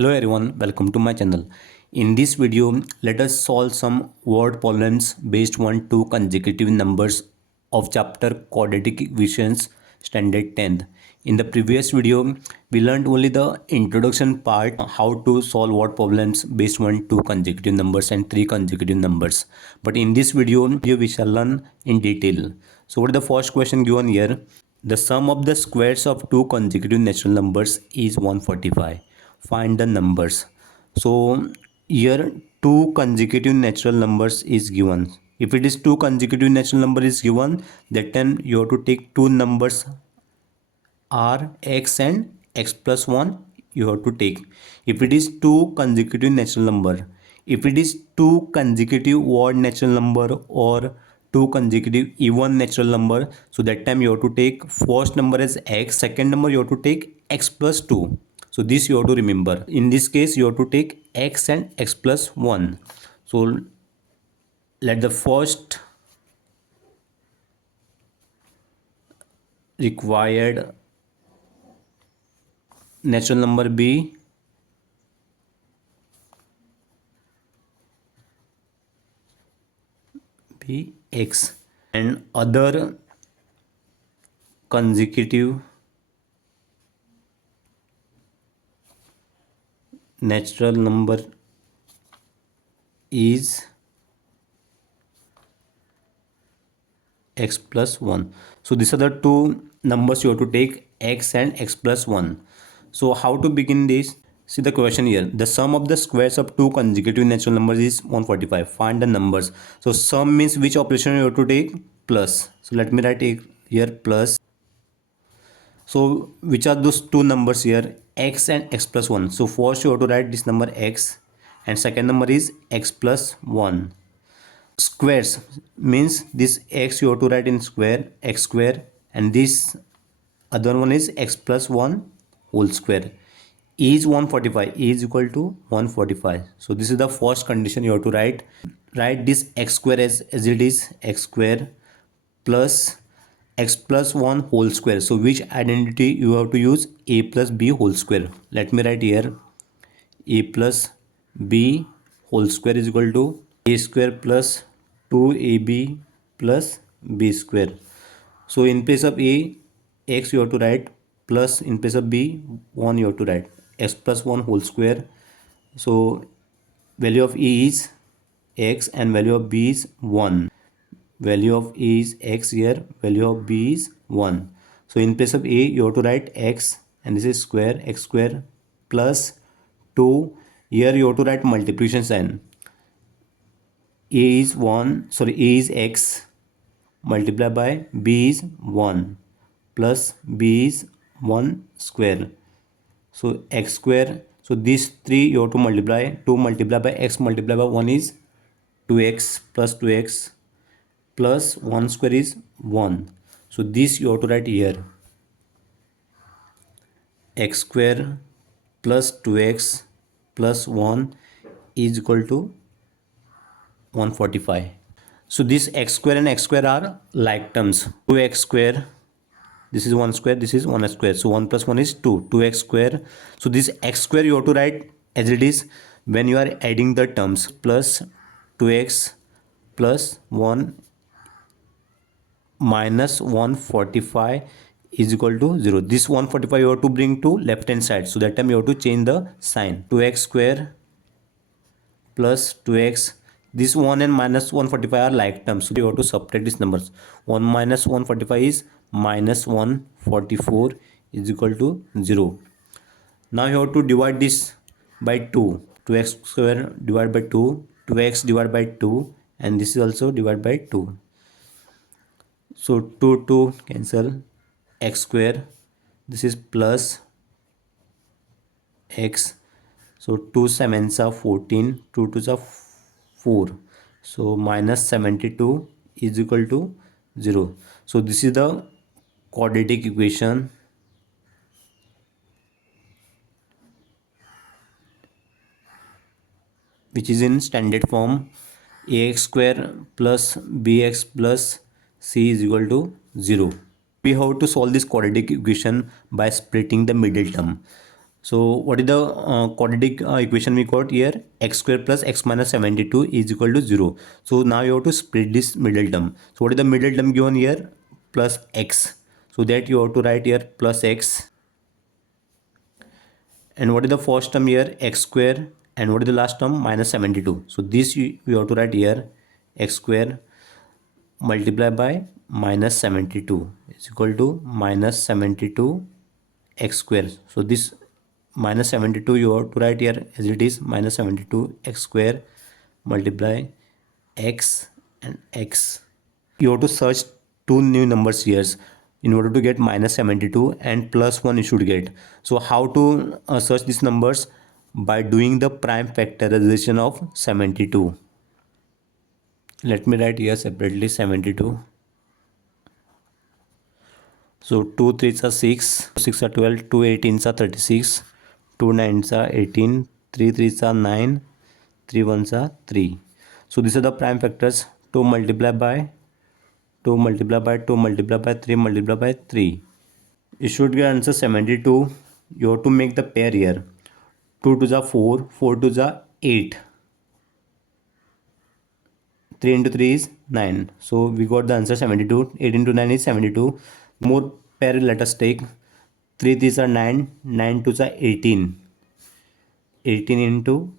Hello everyone, welcome to my channel. In this video, let us solve some word problems based on two consecutive numbers of chapter Quadratic Equations Standard 10th. In the previous video, we learned only the introduction part, how to solve word problems based on two consecutive numbers and three consecutive numbers. But in this video, we shall learn in detail. So what is the first question given here? The sum of the squares of two consecutive natural numbers is 145. Find the numbers. So here two consecutive natural numbers is given. If it is two consecutive natural number is given, that then you have to take two numbers are x and x plus 1 you have to take. If it is two consecutive natural number, if it is two consecutive odd natural number or two consecutive even natural number, so that time you have to take first number as x, second number you have to take x plus 2. So this you have to remember. In this case you have to take x and x plus 1. So let the first required natural number be x and other consecutive natural number is x plus 1. So these are the two numbers you have to take, x and x plus 1. So how to begin this? See the question here. The sum of the squares of two consecutive natural numbers is 145. Find the numbers. So sum means which operation you have to take? Plus. So let me write here plus. So which are those two numbers here? X and x plus 1. So first you have to write this number x and second number is x plus 1. Squares means this x you have to write in square, x square, and this other one is x plus 1 whole square. Is 145, is equal to 145. So this is the first condition you have to write. Write this x square as it is, x square plus x plus 1 whole square. So which identity you have to use? A plus b whole square. Let me write here a plus b whole square is equal to a square plus 2ab plus b square. So in place of a, x you have to write, plus in place of b, 1 you have to write, x plus 1 whole square. So value of a is x and value of b is 1. Value of a is x here, value of b is 1. So in place of a you have to write x and this is square, x square plus 2. Here you have to write multiplication sign. A is 1, sorry, a is x multiplied by b is 1 plus b is 1 square. So x square. So these three you have to multiply. 2 multiplied by x multiplied by 1 is 2x plus 2x plus 1 square is 1. So this you have to write here. X square plus 2x plus 1 is equal to 145. So this x square and x square are like terms. 2x square, this is 1 square, this is 1 square. So 1 plus 1 is 2, 2x square. So this x square you have to write as it is when you are adding the terms, plus 2x plus 1 minus 145 is equal to 0. This 145 you have to bring to left hand side. So that time you have to change the sign. 2x square plus 2x. This 1 and minus 145 are like terms. So you have to subtract these numbers. 1 minus 145 is minus 144 is equal to 0. Now you have to divide this by 2. 2x square divided by 2. 2x divided by 2. And this is also divided by 2. So 2 cancel. X square. This is plus x. So 2 sevens are 14. 2 twos are 4. So minus 72 is equal to 0. So this is the quadratic equation which is in standard form. Ax square plus bx plus c is equal to 0. We have to solve this quadratic equation by splitting the middle term. So what is the quadratic equation we got here? X square plus x minus 72 is equal to 0. So now you have to split this middle term. So what is the middle term given here? Plus x. So that you have to write here plus x. And what is the first term here? X square. And what is the last term? Minus 72. So this you have to write here x square multiplied by minus 72 is equal to minus 72 x square. So this minus 72 you have to write here as it is minus 72 x square multiply x and x. You have to search two new numbers here in order to get minus 72 and plus 1 you should get. So how to search these numbers? By doing the prime factorization of 72. Let me write here separately 72. So 2 3s are 6, 6 are 12, 2 18s are 36, 2 9s are 18, 3 3s are 9, 3 1s are 3. So these are the prime factors. 2 multiplied by 2 multiplied by 2 multiplied by 3 multiplied by 3. You should get answer 72. You have to make the pair here. 2 to the 4, 4 to the 8. 3 into 3 is 9. So we got the answer 72. 8 into 9 is 72. More pair let us take. 3 threes are 9. 9 twos are 18. 18 into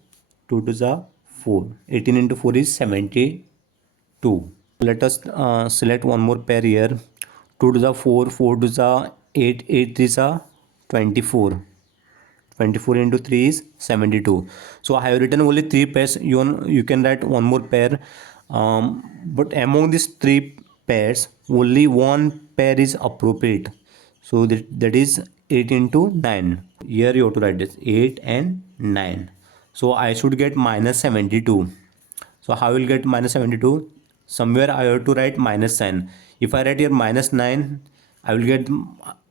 2 to the 4. 18 into 4 is 72. Let us select one more pair here. 2 to the 4. 4 to the 8. 8 threes are 24. 24 into 3 is 72. So I have written only 3 pairs. You can write one more pair. But among these 3 pairs, only one pair is appropriate. So that is 8 into 9. Here you have to write this 8 and 9. So I should get minus 72. So how will get minus 72? Somewhere I have to write minus sign. If I write here minus 9, I will get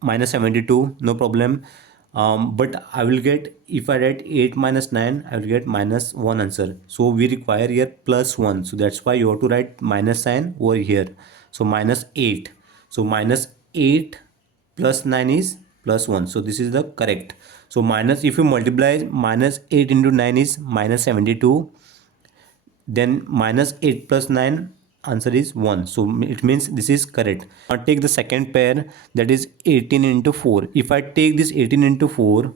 minus 72, no problem. But I will get, if I write 8 minus 9, I will get minus 1 answer. So we require here plus 1. So that's why you have to write minus sign over here. So minus 8. So minus 8 plus 9 is plus 1. So this is the correct. So minus, if you multiply minus 8 into 9 is minus 72. Then minus 8 plus 9, answer is 1. So it means this is correct. Now take the second pair, that is 18 into 4. If I take this 18 into 4,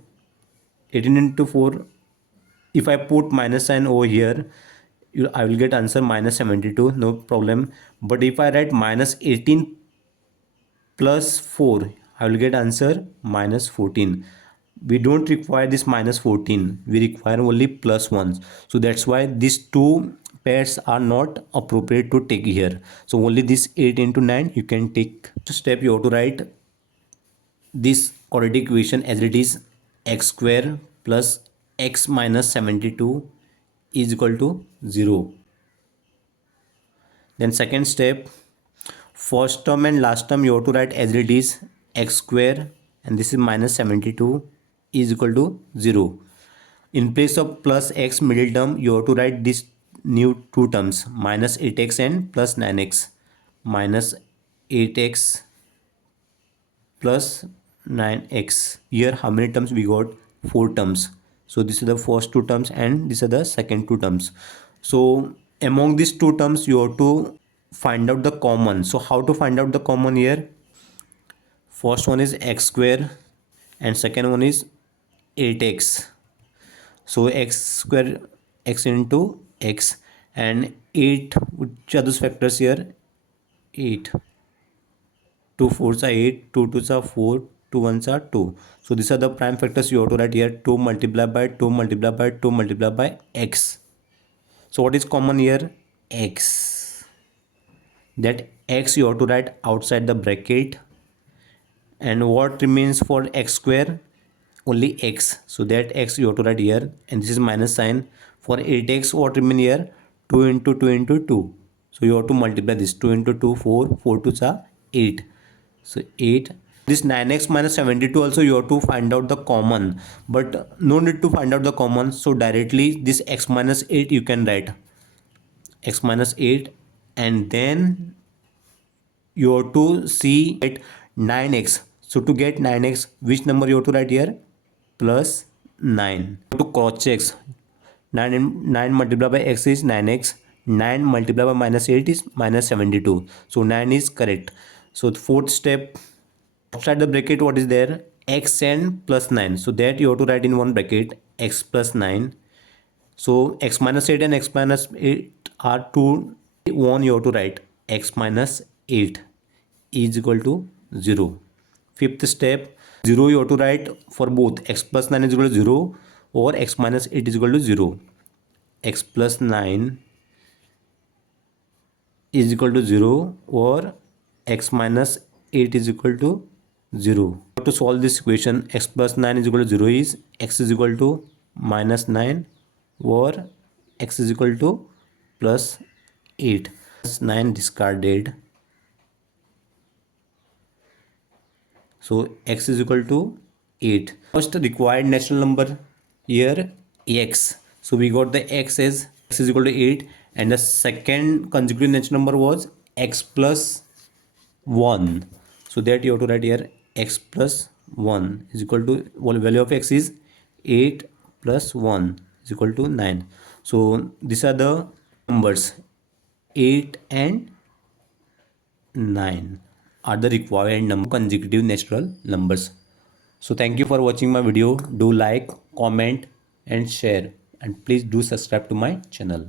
18 into 4, if I put minus sign over here, I will get answer minus 72, no problem. But if I write minus 18 plus 4, I will get answer minus 14. We don't require this minus 14, we require only plus 1. So that's why these two pairs are not appropriate to take here. So only this 8 into 9 you can take. Step you have to write this quadratic equation as it is: x square plus x minus 72 is equal to 0. Then second step, first term and last term you have to write as it is: x square and this is minus 72 is equal to 0. In place of plus x middle term, you have to write these new two terms, minus 8x and plus 9x. Minus 8x plus 9x. Here how many terms we got? 4 terms. So this is the first two terms and these are the second two terms. So among these two terms you have to find out the common. So how to find out the common here? First one is x square and second one is 8x. So x square, x into x, and 8, which are those factors here? 8. 2 4s are 8, 2 2s are 4, 2 1s are 2. So these are the prime factors you have to write here: 2 multiplied by 2 multiplied by 2 multiplied by x. So what is common here? X. That x you have to write outside the bracket. And what remains for x square? Only x. So that x you have to write here, and this is minus sign. For 8x, what remain here? 2 into 2 into 2. So you have to multiply this. 2 into 2, 4. 4 2s are 8. So 8. This 9x minus 72 also you have to find out the common. But no need to find out the common. So directly this x minus 8 you can write. X minus 8. And then you have to see at 9x. So to get 9x, which number you have to write here? plus 9. To cross checks, 9 multiplied by x is 9x. 9 multiplied by minus 8 is minus 72. So 9 is correct. So the fourth step, outside the bracket what is there? X and plus 9. So that you have to write in one bracket x plus 9. So x minus 8 and x minus 8 are two. One you have to write x minus 8 is equal to 0. Fifth step, 0 you have to write for both x plus 9 is equal to 0 or x minus 8 is equal to 0. X plus 9 is equal to 0 or x minus 8 is equal to 0. To solve this equation, x plus 9 is equal to 0 is x is equal to minus 9 or x is equal to plus 8. Plus 9 discarded. So x is equal to 8. First required natural number here x. So we got the x as x is equal to 8 and the second consecutive natural number was x plus 1. So that you have to write here x plus 1 is equal to, well, value of x is 8 plus 1 is equal to 9. So these are the numbers 8 and 9 are the required number consecutive natural numbers. So thank you for watching my video. Do like, comment and share, and please do subscribe to my channel.